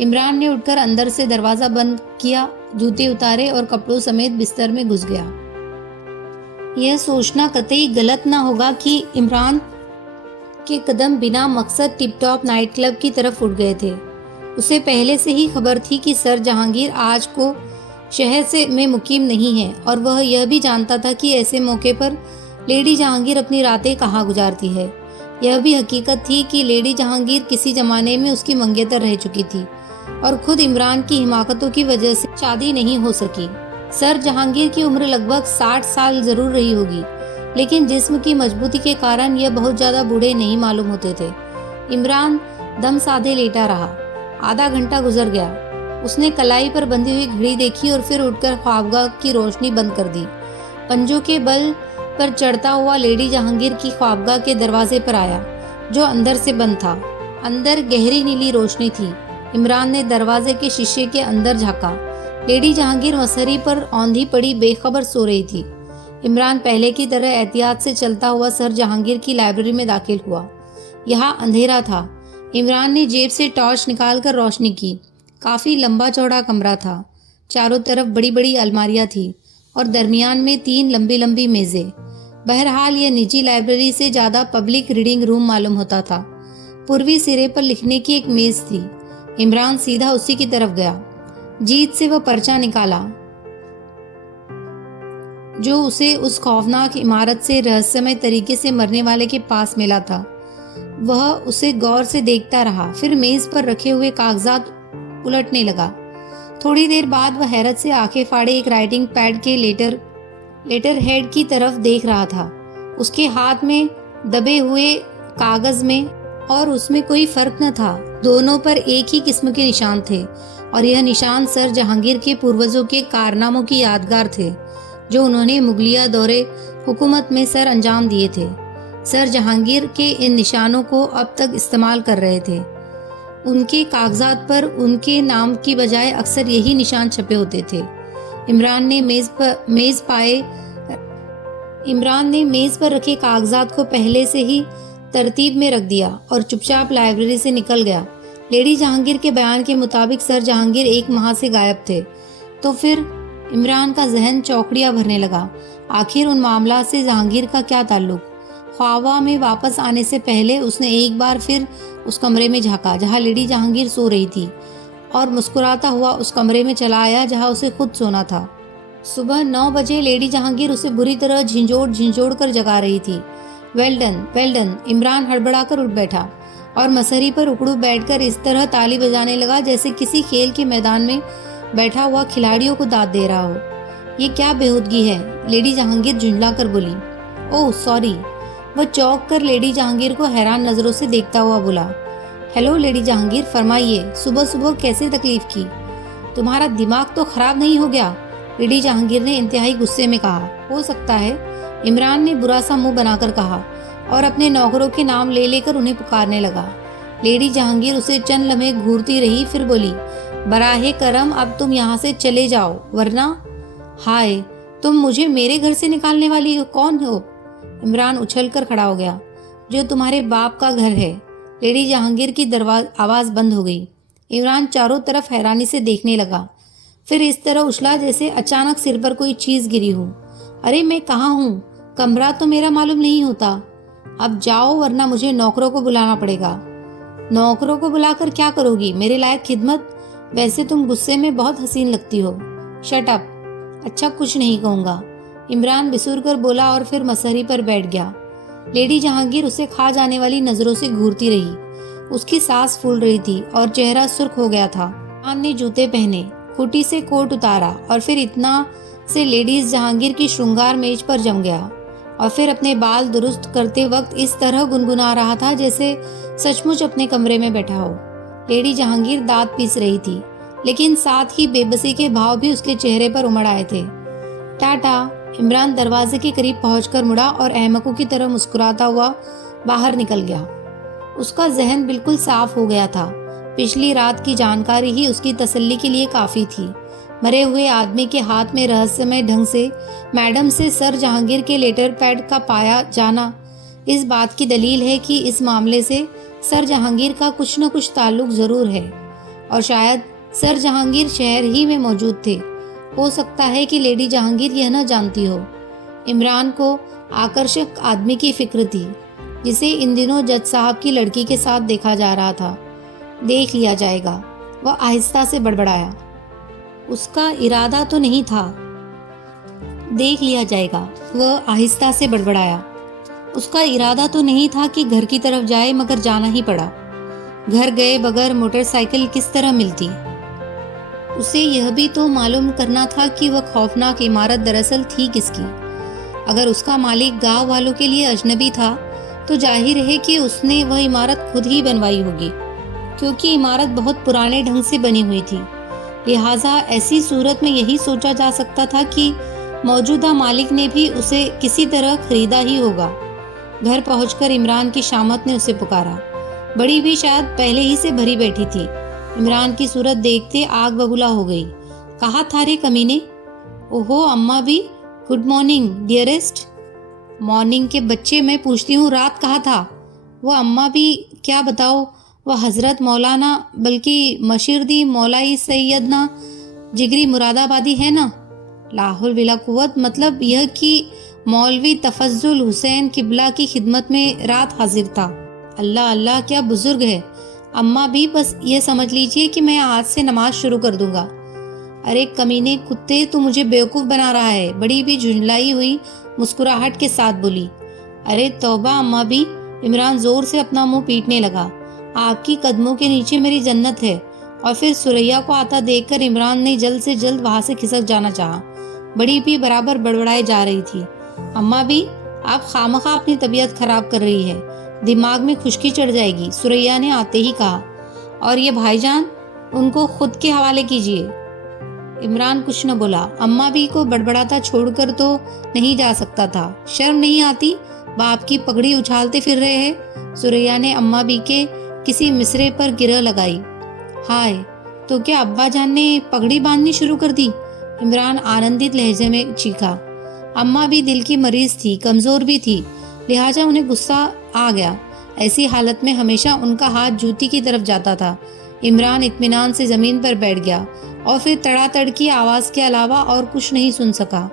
इमरान ने उठकर अंदर से दरवाजा बंद किया, जूते उतारे और कपड़ों समेत बिस्तर में घुस गया। यह सोचना कतई गलत ना होगा कि इमरान के कदम बिना मकसद टिप टॉप नाइट क्लब की तरफ उठ गए थे। उसे पहले से ही खबर थी कि सर जहांगीर आज को शहर में मुकीम नहीं है और वह यह भी जानता था कि ऐसे मौके पर लेडी जहांगीर अपनी रातें कहाँ गुजारती है। यह भी हकीकत थी कि लेडी जहांगीर किसी जमाने में उसकी मंगेतर रह चुकी थी और खुद इमरान की हिमाकतों की वजह से शादी नहीं हो सकी। सर जहांगीर की उम्र लगभग 60 साल जरूर रही होगी, लेकिन जिस्म की मजबूती के कारण यह बहुत ज्यादा बूढ़े नहीं मालूम होते थे। इमरान दम साधे लेटा रहा। आधा घंटा गुजर गया। उसने कलाई पर बंधी हुई घड़ी देखी और फिर उठकर ख्वाबगाह की रोशनी बंद कर दी। पंजों के बल पर चढ़ता हुआ लेडी जहांगीर की ख्वाबगाह के दरवाजे पर आया, जो अंदर से बंद था। अंदर गहरी नीली रोशनी थी। इमरान ने दरवाजे के शीशे के अंदर झांका। लेडी जहांगीर मसहरी पर औंधी पड़ी बेखबर सो रही थी। इमरान पहले की तरह एहतियात से चलता हुआ सर जहांगीर की लाइब्रेरी में दाखिल हुआ। यहाँ अंधेरा था। इमरान ने जेब से टॉर्च निकालकर रोशनी की। काफ़ी लंबा चौड़ा कमरा था। चारों तरफ बड़ी बड़ी अलमारियां थी और दरमियान में 3 लंबी लंबी मेज़ें। बहरहाल यह निजी लाइब्रेरी से ज़्यादा पब्लिक रीडिंग रूम मालूम होता था। पूर्वी सिरे पर लिखने की एक मेज़ थी। इमरान सीधा उसी की तरफ गया। जीत से वह पर्चा निकाला जो उसे उस खौफनाक इमारत से रहस्यमय तरीके से मरने वाले के पास मिला था। वह उसे गौर से देखता रहा, फिर मेज पर रखे हुए कागजात उलटने लगा। थोड़ी देर बाद वह हैरत से आंखें फाड़े एक राइटिंग पैड के लेटर हेड की तरफ देख रहा था। उसके हाथ में दबे हुए कागज में और उसमें कोई फर्क न था। दोनों पर एक ही किस्म के निशान थे और यह निशान सर जहांगीर के पूर्वजों के कारनामों की यादगार थे जो उन्होंने मुगलिया दौरे हुकूमत में सर अंजाम दिए थे। सर जहांगीर के इन निशानों को अब तक इस्तेमाल कर रहे थे। उनके कागजात पर उनके नाम की बजाय अक्सर यही निशान छपे होते थे। इमरान ने मेज पर रखे कागजात को पहले से ही तरतीब में रख दिया और चुपचाप लाइब्रेरी से निकल गया। लेडी जहांगीर के बयान के मुताबिक सर जहांगीर 1 माह से गायब थे। तो फिर इमरान का जहन चौकड़ियां भरने लगा। आखिर उन मामला से जहांगीर का क्या ताल्लुक? ख्वाबा में वापस आने से पहले उसने एक बार फिर उस कमरे में झांका जहां लेडी जहांगीर सो रही थी और मुस्कुराता हुआ उस कमरे में चला आया जहां उसे खुद सोना था। सुबह 9 बजे लेडी जहांगीर उसे बुरी तरह झिंझोड़ कर जगा रही थी। Well done. इमरान हड़बड़ाकर उठ बैठा और मसहरी पर उकड़ू बैठकर इस तरह ताली बजाने लगा जैसे किसी खेल के मैदान में बैठा हुआ खिलाड़ियों को दाद दे रहा हो। ये क्या बेहूदगी है? लेडी जहांगीर झुंझला कर बोली। Oh sorry. वह चौंक कर लेडी जहांगीर को हैरान नजरों से देखता हुआ बोला। हेलो लेडी जहांगीर, फरमाइए, सुबह सुबह कैसे तकलीफ की? तुम्हारा दिमाग तो खराब नहीं हो गया? लेडी जहांगीर ने इंतहाई गुस्से में कहा। हो सकता है, इमरान ने बुरा सा मुंह बनाकर कहा और अपने नौकरों के नाम ले लेकर उन्हें पुकारने लगा। लेडी जहांगीर उसे चंद लम्हे घूरती रही, फिर बोली, बराहे करम अब तुम यहाँ से चले जाओ, वरना। हाय, तुम मुझे मेरे घर से निकालने वाली हो? कौन हो? इमरान उछल कर खड़ा हो गया। जो तुम्हारे बाप का घर है। लेडी जहांगीर की आवाज बंद हो गई। इमरान चारों तरफ हैरानी से देखने लगा, फिर इस तरह उछला जैसे अचानक सिर पर कोई चीज गिरी हो। अरे मैं कहाँ हूँ? कमरा तो मेरा मालूम नहीं होता। अब जाओ वरना मुझे नौकरों को बुलाना पड़ेगा। नौकरों को बुलाकर क्या करोगी? मेरे लायक खिदमत? वैसे तुम गुस्से में बहुत हसीन लगती हो। Shut up. अच्छा, कुछ नहीं कहूँगा, इमरान बिसुर कर बोला और फिर मसहरी पर बैठ गया। लेडी जहांगीर उसे खा जाने वाली नजरों से घूरती रही। उसकी सांस फूल रही थी और चेहरा सुर्ख हो गया था। इमरान ने जूते पहने, खूटी से कोट उतारा और फिर इतना से लेडीज जहांगीर की श्रृंगार मेज पर जम गया और फिर अपने बाल दुरुस्त करते वक्त इस तरह गुनगुना रहा था जैसे सचमुच अपने कमरे में बैठा हो। लेडी जहांगीर दांत पीस रही थी, लेकिन साथ ही बेबसी के भाव भी उसके चेहरे पर उमड़ आए थे। टाटा। इमरान दरवाजे के करीब पहुंचकर मुड़ा और अहमकों की तरह मुस्कुराता हुआ बाहर निकल गया। उसका जहन बिल्कुल साफ हो गया था। पिछली रात की जानकारी ही उसकी तसल्ली के लिए काफी थी। मरे हुए आदमी के हाथ में रहस्यमय ढंग से मैडम से सर जहांगीर के लेटर पैड का पाया जाना इस बात की दलील है कि इस मामले से सर जहांगीर का कुछ न कुछ ताल्लुक जरूर है और शायद सर जहांगीर शहर ही में मौजूद थे। हो सकता है कि लेडी जहांगीर यह न जानती हो। इमरान को आकर्षक आदमी की फिक्र थी जिसे इन दिनों जज साहब की लड़की के साथ देखा जा रहा था। देख लिया जाएगा, वह आहिस्ता से बड़बड़ाया। उसका इरादा तो नहीं था। देख लिया जाएगा, वह आहिस्ता से बड़बड़ाया। उसका इरादा तो नहीं था कि घर की तरफ जाए, मगर जाना ही पड़ा। घर गए बगैर मोटरसाइकिल किस तरह मिलती? उसे यह भी तो मालूम करना था कि वह खौफनाक इमारत दरअसल थी किसकी। अगर उसका मालिक गांव वालों के लिए अजनबी था तो जाहिर है कि उसने वह इमारत खुद ही बनवाई होगी, क्योंकि इमारत बहुत पुराने ढंग से बनी हुई थी। लिहाजा ऐसी सूरत में यही सोचा जा सकता था कि मौजूदा मालिक ने भी उसे किसी तरह खरीदा ही होगा। घर पहुंचकर इमरान की शामत ने उसे पुकारा। बड़ी भी शायद पहले ही से भरी बैठी थी। इमरान की सूरत देखते आग बबूला हो गई। कहा था रे कमीने? ओहो अम्मा भी। Good morning dearest. मॉर्निंग के बच्चे, मैं पूछती हूँ रात कहा था? वो अम्मा भी क्या बताओ, वह हजरत मौलाना बल्कि मशीरदी मौलाई सैयदना जिगरी मुरादाबादी है ना। लाहौल विला कुव्वत, मतलब यह कि मौलवी तफज्जुल हुसैन किबला की खिदमत में रात हाजिर था। अल्लाह अल्लाह, क्या बुजुर्ग है। अम्मा भी, बस ये समझ लीजिए कि मैं आज से नमाज शुरू कर दूंगा। अरे कमीने कुत्ते, तू मुझे बेवकूफ बना रहा है। बड़ी भी झुंझलाई हुई मुस्कुराहट के साथ बोली। अरे तौबा अम्मा भी, इमरान जोर से अपना मुंह पीटने लगा। आपकी कदमों के नीचे मेरी जन्नत है। और फिर सुरैया को आता देखकर इमरान ने जल्द से जल्द वहां से खिसक जाना चाहा। बड़ी भी बराबर बड़बड़ाए जा रही थी। अम्मा भी, आप खामखा अपनी तबीयत खराब कर रही है, दिमाग में खुश्की चढ़ जाएगी, सुरैया ने आते ही कहा। और ये भाईजान, उनको खुद के हवाले कीजिए। इमरान कुछ न बोला। अम्मा भी को बड़बड़ाता छोड़कर तो नहीं जा सकता था। शर्म नहीं आती, बाप की पगड़ी उछालते फिर रहे हैं। सुरैया ने अम्मा भी के किसी मिसरे पर गिरह लगाई। हाय, तो क्या अब्बा जान ने पगड़ी बांधनी शुरू कर दी? इमरान आनंदित लहजे में चीखा। अम्मा भी दिल की मरीज थी, कमजोर भी थी, लिहाजा उन्हें गुस्सा आ गया। ऐसी हालत में हमेशा उनका हाथ जूती की तरफ जाता था। इमरान इत्मीनान से जमीन पर बैठ गया और फिर तड़ातड़ की आवाज के अलावा और कुछ नहीं सुन सका।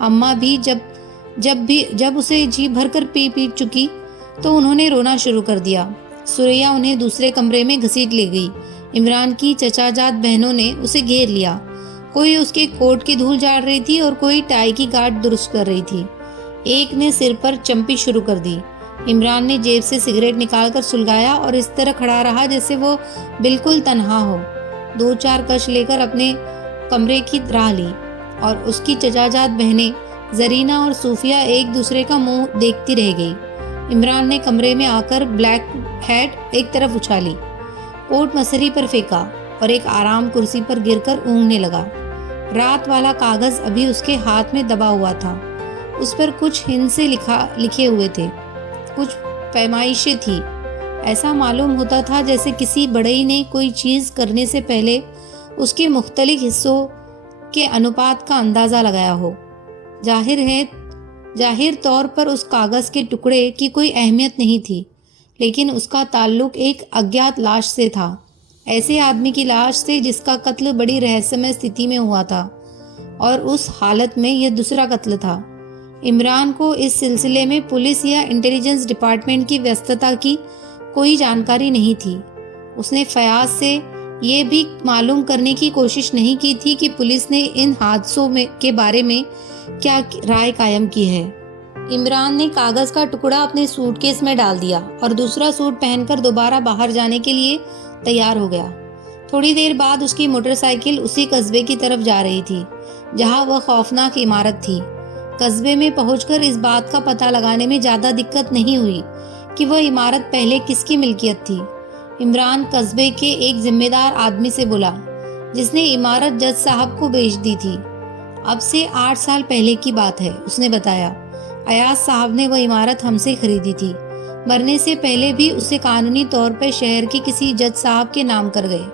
अम्मा भी जब उसे जी भरकर पीट चुकी तो उन्होंने रोना शुरू कर दिया। सुरैया उन्हें दूसरे कमरे में घसीट ले गई। इमरान की चचाजाद बहनों ने उसे घेर लिया। कोई उसके कोट की धूल झाड़ रही थी और कोई टाई की गांठ दुरुस्त कर रही थी। एक ने सिर पर चंपी शुरू कर दी। इमरान ने जेब से सिगरेट निकालकर सुलगाया और इस तरह खड़ा रहा जैसे वो बिल्कुल तन्हा हो। 2-4 कश लेकर अपने कमरे की राह ली और उसकी चचाजाद बहनें जरीना और सूफिया एक दूसरे का मुंह देखती रह गई। इमरान ने कमरे में आकर ब्लैक हैट एक तरफ उछाली, कोट मसहरी पर फेंका और एक आराम कुर्सी पर गिरकर ऊँघने लगा। रात वाला कागज अभी उसके हाथ में दबा हुआ था। उस पर कुछ हिंद से लिखे हुए थे, कुछ पैमाइशें थी। ऐसा मालूम होता था जैसे किसी बढ़ई ने कोई चीज करने से पहले उसके मुख्तलिफ हिस्सों के अनुपात का अंदाजा लगाया हो। जाहिर तौर पर उस कागज के टुकड़े की कोई अहमियत नहीं थी, लेकिन उसका ताल्लुक एक अज्ञात लाश से था। ऐसे आदमी की लाश से जिसका कत्ल बड़ी रहस्यमय स्थिति में हुआ था, और उस हालत में यह दूसरा कत्ल था। इमरान को इस सिलसिले में पुलिस या इंटेलिजेंस डिपार्टमेंट की व्यस्तता की कोई जानकारी नहीं थी। उसने फयाज से ये भी मालूम करने की कोशिश नहीं की थी कि पुलिस ने इन हादसों के बारे में क्या राय कायम की है। इमरान ने कागज का टुकड़ा अपने सूटकेस में डाल दिया और दूसरा सूट पहनकर दोबारा बाहर जाने के लिए तैयार हो गया। थोड़ी देर बाद उसकी मोटरसाइकिल उसी कस्बे की तरफ जा रही थी जहां वह खौफनाक इमारत थी। कस्बे में पहुंचकर इस बात का पता लगाने में ज्यादा दिक्कत नहीं हुई कि वह इमारत पहले किसकी मिल्कियत थी। इमरान कस्बे के एक जिम्मेदार आदमी से बोला, जिसने इमारत जज साहब को बेच दी थी। अब से 8 साल पहले की बात है, उसने बताया। अयाज साहब ने वह इमारत हमसे खरीदी थी। मरने से पहले भी उसे कानूनी तौर पर शहर के किसी जज साहब के नाम कर गए।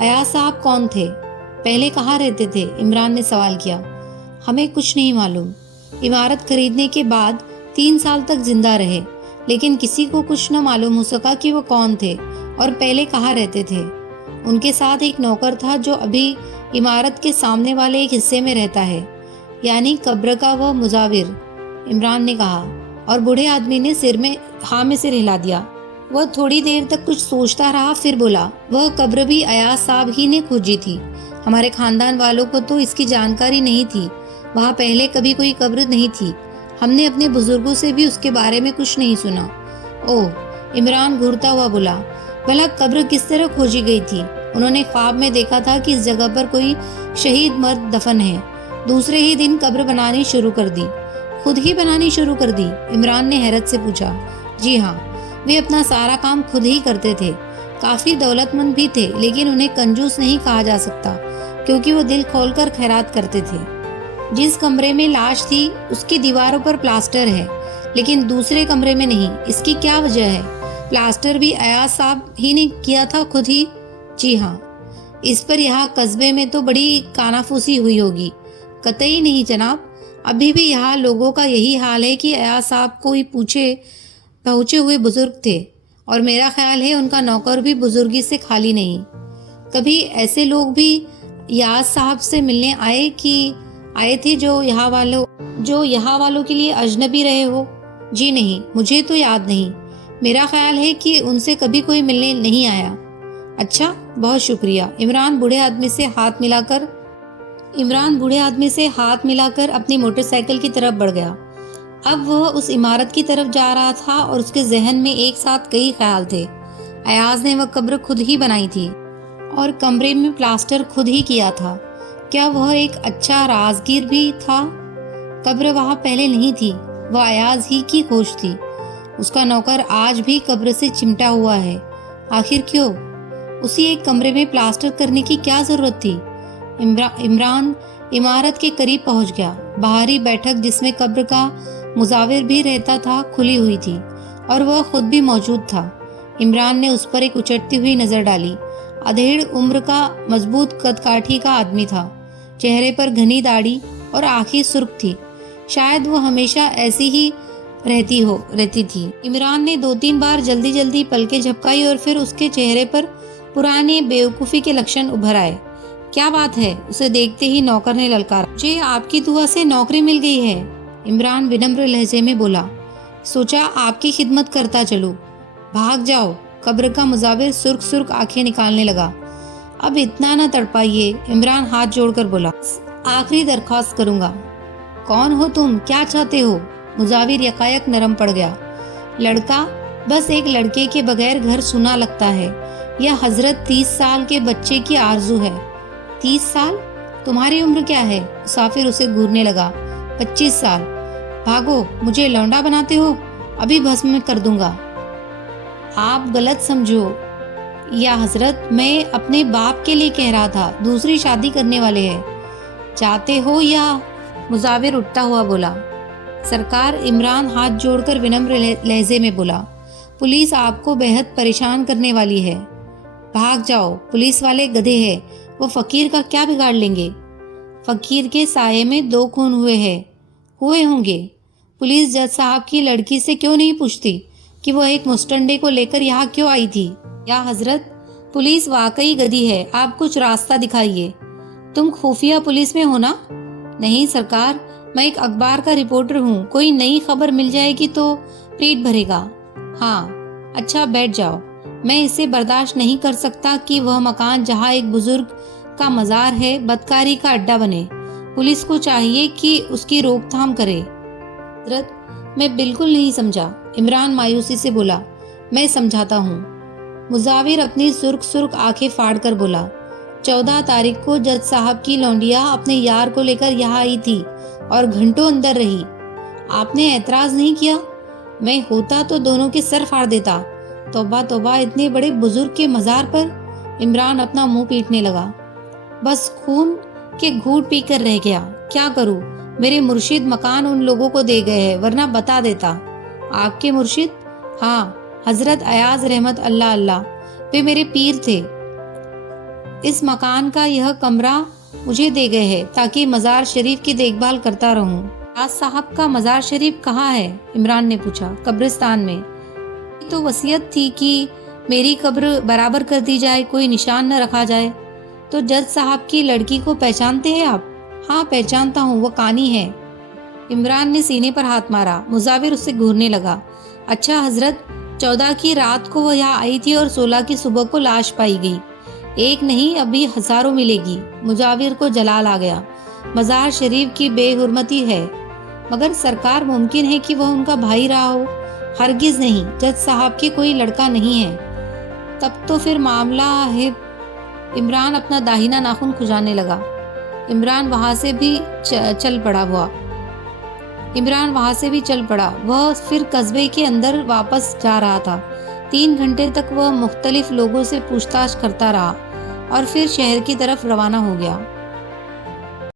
अयाज साहब कौन थे? पहले कहाँ रहते थे? इमरान ने सवाल किया। हमें कुछ नहीं मालूम। इमारत खरीदने के बाद 3 साल तक जिंदा रहे, लेकिन किसी को कुछ न मालूम हो सका कि वो कौन थे और पहले कहाँ रहते थे। उनके साथ एक नौकर था जो अभी इमारत के सामने वाले एक हिस्से में रहता है, यानी कब्र का वह मुजाविर, इमरान ने कहा, और बूढ़े आदमी ने सिर में हाँ में सिर हिला दिया। वह थोड़ी देर तक कुछ सोचता रहा, फिर बोला, वह कब्र भी अयाज साहब ही ने खोजी थी। हमारे खानदान वालों को तो इसकी जानकारी नहीं थी। वहाँ पहले कभी कोई कब्र नहीं थी। हमने अपने बुजुर्गों से भी उसके बारे में कुछ नहीं सुना। ओह, इमरान घूरता हुआ बोला, भला कब्र किस तरह खोजी गई थी? उन्होंने ख्वाब में देखा था कि इस जगह पर कोई शहीद मर्द दफन है। दूसरे ही दिन कब्र बनानी शुरू कर दी। खुद ही बनानी शुरू कर दी? इमरान ने हैरत से पूछा। जी हाँ, वे अपना सारा काम खुद ही करते थे। काफी दौलतमंद भी थे, लेकिन उन्हें कंजूस नहीं कहा जा सकता क्योंकि वो दिल खोलकर खैरात करते थे। जिस कमरे में लाश थी उसकी दीवारों पर प्लास्टर है, लेकिन दूसरे कमरे में नहीं। इसकी क्या वजह है? प्लास्टर भी अयाज साहब ही ने किया था खुद ही? जी हाँ। इस पर यहाँ कस्बे में तो बड़ी कानाफूसी हुई होगी। कतई नहीं जनाब, अभी भी यहाँ लोगों का यही हाल है कि अयाज साहब को ही पहुँचे हुए बुजुर्ग थे, और मेरा ख्याल है उनका नौकर भी बुजुर्गी से खाली नहीं। कभी ऐसे लोग भी याज साहब से मिलने आए थे जो यहाँ वालों के लिए अजनबी रहे हो? जी नहीं, मुझे तो याद नहीं। मेरा ख्याल है कि उनसे कभी कोई मिलने नहीं आया। अच्छा, बहुत शुक्रिया। इमरान बूढ़े आदमी से हाथ मिलाकर अपनी मोटरसाइकिल की तरफ बढ़ गया। अब वह उस इमारत की तरफ जा रहा था और उसके जहन में एक साथ कई ख्याल थे। अयाज ने वह कब्र खुद ही बनाई थी और कमरे में प्लास्टर खुद ही किया था। क्या वह एक अच्छा राजगीर भी था? कब्र वहां पहले नहीं थी, वह अयाज ही की खोज थी। उसका नौकर आज भी कब्र से चिमटा हुआ है। आखिर क्यों? उसी एक कमरे में प्लास्टर करने की क्या जरूरत थी? इमरान इमारत के करीब पहुंच गया। बाहरी बैठक जिसमें कब्र का मुजाविर भी रहता था खुली हुई थी और वह खुद भी मौजूद था। इमरान ने उस पर एक उचटती हुई नजर डाली। अधेड़ उम्र का मजबूत कदकाठी का आदमी था। चेहरे पर घनी दाढ़ी और आंखें सुर्ख थी। शायद वो हमेशा ऐसी ही रहती थी। इमरान ने 2-3 बार जल्दी जल्दी पलकें झपकाई और फिर उसके चेहरे पर पुराने बेवकूफ़ी के लक्षण उभर आए। क्या बात है? उसे देखते ही नौकर ने ललकारा। मुझे आपकी दुआ से नौकरी मिल गई है, इमरान विनम्र लहजे में बोला। सोचा आपकी खिदमत करता चलूं। भाग जाओ। कब्र का मुजाविर सुर्ख सुर्ख आंखें निकालने लगा। अब इतना न तड़पाइए, इमरान हाथ जोड़कर बोला। आखिरी दरख्वास्त करूंगा। कौन हो तुम? क्या चाहते हो? मुजाविर यकायक नरम पड़ गया। लड़का, बस एक लड़के के बगैर घर सुना लगता है। यह हजरत 30 साल के बच्चे की आरजू है। 30 साल? तुम्हारी उम्र क्या है? मुसाफिर उसे घूरने लगा। 25 साल। भागो, मुझे लौंडा बनाते हो? अभी भस्म कर दूंगा। आप गलत समझो या हजरत, मैं अपने बाप के लिए कह रहा था, दूसरी शादी करने वाले हैं। चाहते हो या? मुजाविर उठता हुआ बोला। सरकार, इमरान हाथ जोड़कर विनम्र लहजे में बोला, पुलिस आपको बेहद परेशान करने वाली है। भाग जाओ, पुलिस वाले गधे हैं, वो फकीर का क्या बिगाड़ लेंगे? फकीर के साये में 2 खून हुए होंगे। पुलिस जज साहब की लड़की से क्यों नहीं पूछती कि वह एक मुस्टंडे को लेकर यहाँ क्यों आई थी? या हजरत, पुलिस वाकई गधी है, आप कुछ रास्ता दिखाइए। तुम खुफिया पुलिस में हो ना? नहीं सरकार, मैं एक अखबार का रिपोर्टर हूँ। कोई नई खबर मिल जाएगी तो पेट भरेगा। हाँ, अच्छा बैठ जाओ। मैं इसे बर्दाश्त नहीं कर सकता कि वह मकान जहाँ एक बुजुर्ग का मजार है बदकारी का अड्डा बने। पुलिस को चाहिए कि उसकी रोकथाम करे। हजरत, मैं बिल्कुल नहीं समझा, इमरान मायूसी से बोला। मैं समझाता हूँ। मुजाविर अपनी सुर्ख सुर्ख आंखें फाड़ कर बोला। 14 तारीख को जज साहब की लौंडिया अपने यार को लेकर यहाँ आई थी और घंटों अंदर रही। आपने एतराज नहीं किया? मैं होता तो दोनों के सर फाड़ देता। तौबा तौबा, इतने बड़े बुजुर्ग के मजार पर। इमरान अपना मुंह पीटने लगा। बस खून के घूंट पीकर रह गया। क्या करूं? मेरे मुर्शिद मकान उन लोगों को दे गए हैं, वरना बता देता। आपके मुर्शिद? हाँ, हजरत अयाज रहमत अल्लाह अल्लाह, वे मेरे पीर थे। इस मकान का यह कमरा मुझे दे गए हैं ताकि मजार शरीफ की देखभाल करता रहूं। अयाज साहब का मजार शरीफ कहाँ है? इमरान ने पूछा। कब्रिस्तान में। तो वसीयत थी कि मेरी कब्र बराबर कर दी जाए, कोई निशान न रखा जाए। तो जज साहब की लड़की को पहचानते हैं आप? हाँ, पहचानता हूँ, वो कानी है। इमरान ने सीने पर हाथ मारा। मुजाविर उससे घूरने लगा। अच्छा हजरत, 14 की रात को वह यहाँ आई थी और 16 की सुबह को लाश पाई गई। एक नहीं, अभी हजारों मिलेगी। मुजाविर को जलाल आ गया। मजार शरीफ की बेहुरमती है। मगर सरकार, मुमकिन है कि वह उनका भाई रहा हो? हरगिज नहीं, जज साहब के कोई लड़का नहीं है। तब तो फिर मामला है। इमरान अपना दाहिना नाखून खुजाने लगा। इमरान वहां से भी चल पड़ा। वह फिर कस्बे के अंदर वापस जा रहा था। 3 घंटे तक वह मुख्तलिफ लोगों से पूछताछ करता रहा और फिर शहर की तरफ रवाना हो गया।